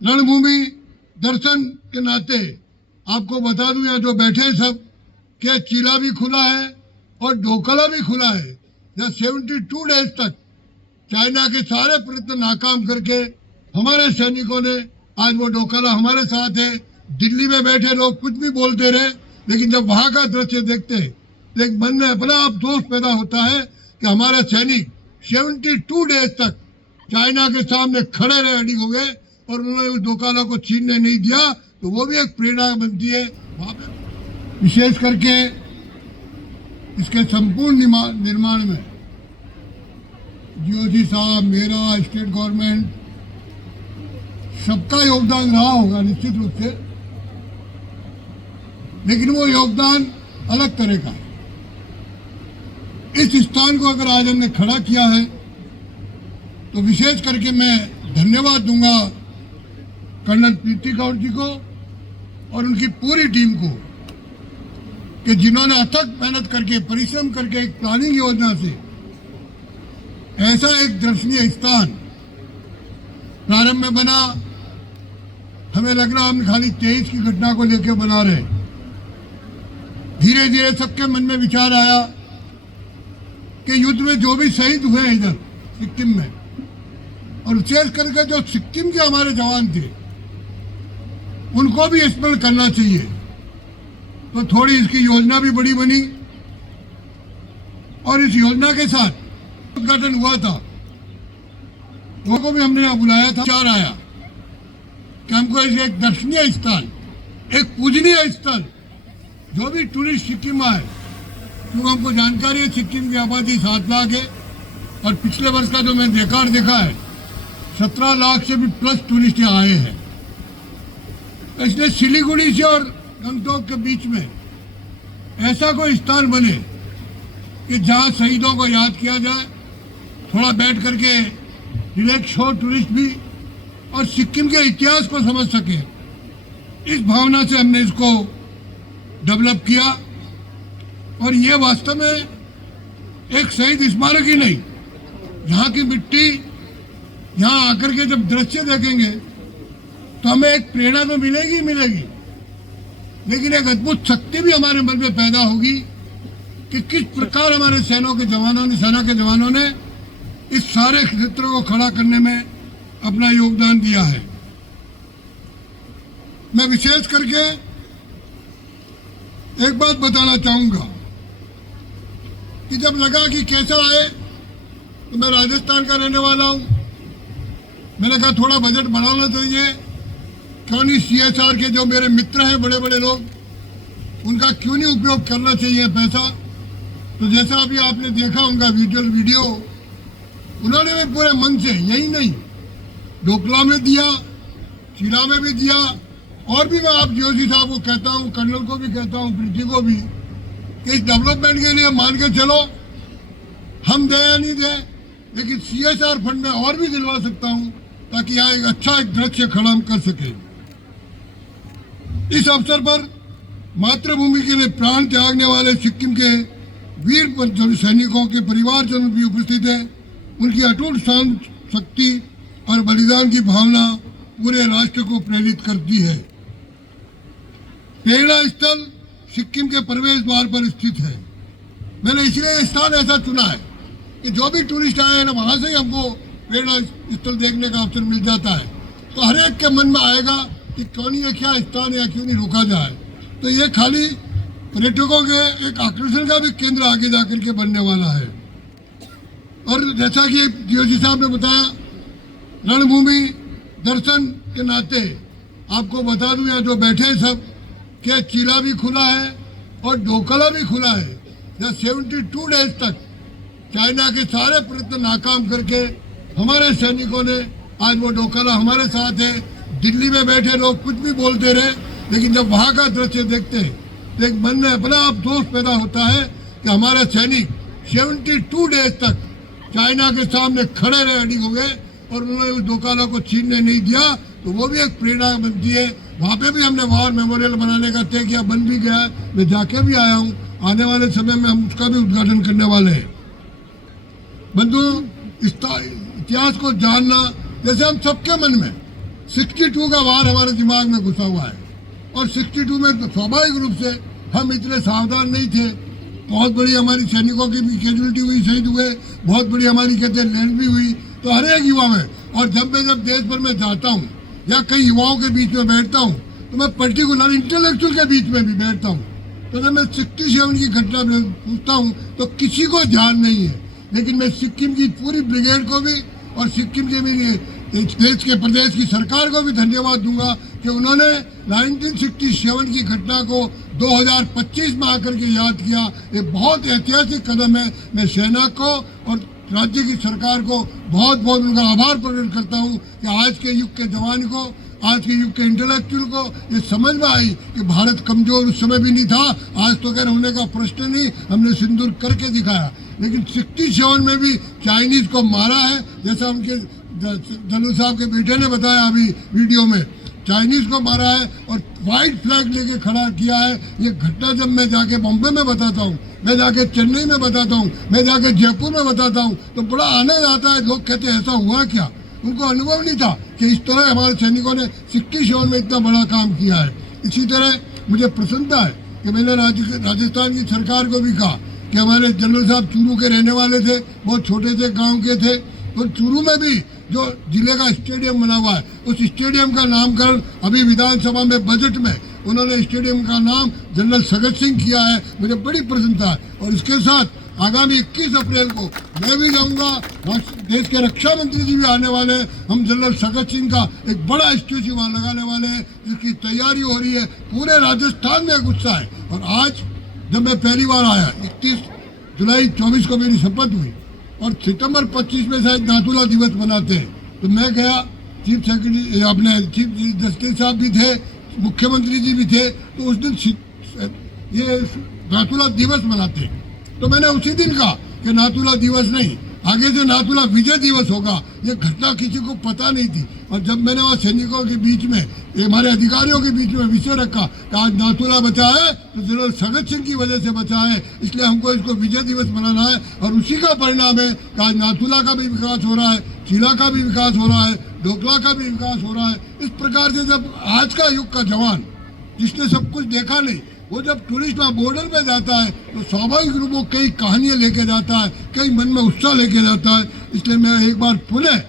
रणभूमि दर्शन के नाते आपको बता दूं, यहाँ जो बैठे हैं सब, कि चीला भी खुला है और डोकला भी खुला है। जहाँ 72 डेज तक चाइना के सारे प्रयत्न नाकाम करके हमारे सैनिकों ने आज वो डोकला हमारे साथ है। दिल्ली में बैठे लोग कुछ भी बोलते रहे, लेकिन जब वहां का दृश्य देखते तो एक मन में अपना आप दोष पैदा होता है कि हमारे सैनिक 72 डेज तक चाइना के सामने खड़े रहे, अड़ी हो गए और उन्होंने उस डोकाला को छीनने नहीं दिया। तो वो भी एक प्रेरणा बनती है वहां पे। विशेष करके इसके संपूर्ण निर्माण में जीओसी साहब, मेरा, स्टेट गवर्नमेंट, सबका योगदान रहा होगा निश्चित रूप से, लेकिन वो योगदान अलग तरह का है। इस स्थान को अगर आज हमने खड़ा किया है तो विशेष करके मैं धन्यवाद दूंगा कर्नल प्रीति गौड़ जी को और उनकी पूरी टीम को, कि जिन्होंने अथक मेहनत करके, परिश्रम करके एक प्लानिंग योजना से ऐसा एक दर्शनीय स्थान प्रारंभ में बना। हमें लग रहा हम खाली 23 की घटना को लेकर बना रहे। धीरे धीरे सबके मन में विचार आया कि युद्ध में जो भी शहीद हुए हैं इधर सिक्किम में, और विशेष करके जो सिक्किम के हमारे जवान थे, उनको भी स्मरण करना चाहिए। तो थोड़ी इसकी योजना भी बड़ी बनी और इस योजना के साथ उद्घाटन हुआ था। लोगों को भी हमने यहाँ बुलाया था। विचार आया कि हमको ऐसे एक दर्शनीय स्थल, एक पूजनीय स्थल, जो भी टूरिस्ट सिक्किम आए, क्योंकि हमको जानकारी है सिक्किम की आबादी 7 लाख है और पिछले वर्ष का जो मैंने रिकॉर्ड देखा है 17 लाख से भी प्लस टूरिस्ट यहाँ आए हैं। इसलिए सिलीगुड़ी से और गंगटोक के बीच में ऐसा कोई स्थान बने कि जहाँ शहीदों को याद किया जाए, थोड़ा बैठ करके रिलैक्स हो टूरिस्ट भी, और सिक्किम के इतिहास को समझ सके। इस भावना से हमने इसको डेवलप किया। और ये वास्तव में एक शहीद स्मारक ही नहीं, यहाँ की मिट्टी, यहाँ आकर के जब दृश्य देखेंगे तो हमें एक प्रेरणा तो मिलेगी मिलेगी, लेकिन एक अद्भुत शक्ति भी हमारे मन में पैदा होगी कि किस प्रकार हमारे सेना के जवानों ने इस सारे क्षेत्रों को खड़ा करने में अपना योगदान दिया है। मैं विशेष करके एक बात बताना चाहूंगा कि जब लगा कि कैसा आए, तो मैं राजस्थान का रहने वाला हूं, मैंने कहा थोड़ा बजट बढ़ाना चाहिए। क्यों नहीं CSR के जो मेरे मित्र हैं, बड़े बड़े लोग, उनका क्यों नहीं उपयोग करना चाहिए पैसा। तो जैसा अभी आपने देखा उनका वीडियो, उन्होंने भी पूरे मन से, यही नहीं, डोकला में दिया, चीला में भी दिया, और भी मैं आप जीओसी साहब को कहता हूँ, कर्नल को भी कहता हूँ, प्रीति को भी, कि इस डेवलपमेंट के लिए मान के चलो, हम दे या नहीं दे, लेकिन CSR फंड में और भी दिलवा सकता हूँ, ताकि यहाँ एक अच्छा एक दृश्य खड़ा हम कर सके। इस अवसर पर मातृभूमि के लिए प्राण त्यागने वाले सिक्किम के वीर सैनिकों के परिवारजन भी उपस्थित है। उनकी अटूट शक्ति और बलिदान की भावना पूरे राष्ट्र को प्रेरित करती है। प्रेरणा स्थल सिक्किम के प्रवेश द्वार पर स्थित है। मैंने इसलिए स्थान ऐसा चुना है कि जो भी टूरिस्ट आए हैं ना, वहां से ही हमको प्रेरणा स्थल देखने का अवसर मिल जाता है। तो हर एक के मन में आएगा कि क्यों नहीं, क्या स्थान है, या क्यों नहीं रोका जाए। तो ये खाली पर्यटकों के एक आकर्षण का भी केंद्र आगे जाकर के बनने वाला है। और जैसा कि जीओसी साहब ने बताया, रणभूमि दर्शन के नाते आपको बता दूं, यहाँ जो बैठे हैं सब, कि चीला भी खुला है और डोकला भी खुला है। जहाँ 72 डेज तक चाइना के सारे प्रयत्न नाकाम करके हमारे सैनिकों ने आज वो डोकला हमारे साथ है। दिल्ली में बैठे लोग कुछ भी बोलते रहे, लेकिन जब वहां का दृश्य देखते तो एक मन में अपना आप दोष पैदा होता है कि हमारे सैनिक 72 डेज तक चाइना के सामने खड़े रहे, अड़ी हो गए और उन्होंने उस डोकाला को छीनने नहीं दिया। तो वो भी एक प्रेरणा बनती है। वहाँ पे भी हमने वॉर मेमोरियल बनाने का तय किया, बन भी गया है, मैं जाके भी आया हूँ। आने वाले समय में हम उसका भी उद्घाटन करने वाले हैं। बंधु, इतिहास को जानना, जैसे हम सबके मन में 62 का वार हमारे दिमाग में घुसा हुआ है और 62 में तो स्वाभाविक रूप से हम इतने सावधान नहीं थे। बहुत बड़ी हमारी सैनिकों की भी कैजुअलिटी हुई, शहीद हुए, बहुत बड़ी हमारी कहते हैं लैंड भी हुई। तो हर एक युवा में, और जब देश भर में जाता हूँ या कई युवाओं के बीच में बैठता हूँ तो मैं पर्टिकुलर इंटेलेक्चुअल के बीच में भी बैठता हूँ, तो जब मैं 67 की घटना में पूछता हूँ तो किसी को ध्यान नहीं है। लेकिन मैं सिक्किम की पूरी ब्रिगेड को भी और सिक्किम के मेरी देश के प्रदेश की सरकार को भी धन्यवाद दूंगा कि उन्होंने 1967 की घटना को 2025 में आकर के याद किया। ये बहुत ऐतिहासिक कदम है। मैं सेना को और राज्य की सरकार को बहुत बहुत उनका आभार प्रकट करता हूँ कि आज के युग के जवान को, आज के युग के इंटेलेक्चुअल को ये समझ में आई कि भारत कमजोर उस समय भी नहीं था, आज तो खैर होने का प्रश्न नहीं, हमने सिंदूर करके दिखाया। लेकिन 67 में भी चाइनीज को मारा है, जैसा उनके धनु साहब के बेटे ने बताया अभी वीडियो में, चाइनीज को मारा है और व्हाइट फ्लैग लेके खड़ा किया है। ये घटना जब मैं जाके बॉम्बे में बताता हूँ, मैं जाके चेन्नई में बताता हूँ, मैं जाके जयपुर में बताता हूँ तो बड़ा आनंद आता है। लोग कहते हैं ऐसा हुआ क्या, उनको अनुभव नहीं था कि इस तरह हमारे सैनिकों ने 67 में इतना बड़ा काम किया है। इसी तरह मुझे प्रसन्नता है कि मैंने राजस्थान की सरकार को भी कहा कि हमारे जनरल साहब चूरू के रहने वाले थे, बहुत छोटे से गाँव के थे, तो चूरू में भी जो जिले का स्टेडियम बना हुआ है, उस स्टेडियम का नामकरण अभी विधानसभा में बजट में उन्होंने स्टेडियम का नाम जनरल सगत सिंह किया है। मुझे बड़ी प्रसन्नता है। और इसके साथ आगामी 21 अप्रैल को मैं भी जाऊंगा, देश के रक्षा मंत्री जी भी आने वाले हैं। हम जनरल सगत सिंह का एक बड़ा स्टैच्यू वहाँ लगाने वाले हैं, जिसकी तैयारी हो रही है। पूरे राजस्थान में गुस्सा है। और आज जब मैं पहली बार आया, 31 जुलाई 24 को मेरी शपथ हुई और सितंबर 25 में शायद नाथुला दिवस मनाते हैं, तो मैं गया, चीफ सेक्रेटरी अपने चीफ जस्टिस साहब भी थे, मुख्यमंत्री जी भी थे, तो उस दिन ये नाथुला दिवस मनाते हैं। तो मैंने उसी दिन कहा कि नाथुला दिवस नहीं, आगे से नाथुला विजय दिवस होगा। ये घटना किसी को पता नहीं थी। और जब मैंने वहाँ सैनिकों के बीच में, हमारे अधिकारियों के बीच में विषय रखा कि आज नाथुला बचा है तो जनरल सगत सिंह की वजह से बचा है, इसलिए हमको इसको विजय दिवस मनाना है। और उसी का परिणाम है कि आज नाथुला का भी विकास हो रहा है, चिला का भी विकास हो रहा है, डोकला का भी विकास हो रहा है। इस प्रकार से जब आज का युग का जवान, जिसने सब कुछ देखा नहीं, वो जब टूरिस्ट वहाँ बॉर्डर पे जाता है तो स्वाभाविक रूप से कई कहानियाँ लेके जाता है, कई मन में उत्साह लेके जाता है। इसलिए मैं एक बार पुनः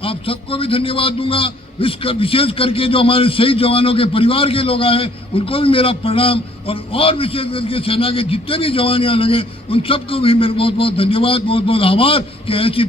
आप सबको भी धन्यवाद दूंगा, विशेष करके जो हमारे शहीद जवानों के परिवार के लोग आए उनको भी मेरा प्रणाम, और विशेष करके सेना के जितने भी जवान यहाँ लगे उन सबको भी मेरा बहुत बहुत धन्यवाद, बहुत बहुत आभार कि ऐसी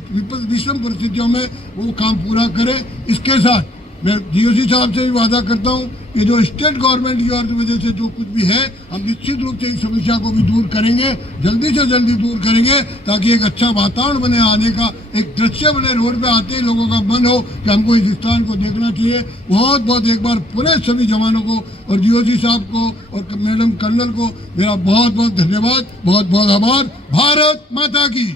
विषम परिस्थितियों में वो काम पूरा करे। इसके साथ मैं DOC साहब से भी वादा करता हूँ कि जो स्टेट गवर्नमेंट की और वजह से जो कुछ भी है, हम निश्चित रूप से इस समस्या को भी दूर करेंगे, जल्दी से जल्दी दूर करेंगे, ताकि एक अच्छा वातावरण बने, आने का एक दृश्य बने, रोड पे आते ही लोगों का मन हो कि हमको इस स्थान को देखना चाहिए। बहुत बहुत एक बार पुनः सभी जवानों को और DOC साहब को और मैडम कर्नल को मेरा बहुत बहुत धन्यवाद, बहुत बहुत आभार। भारत माता की।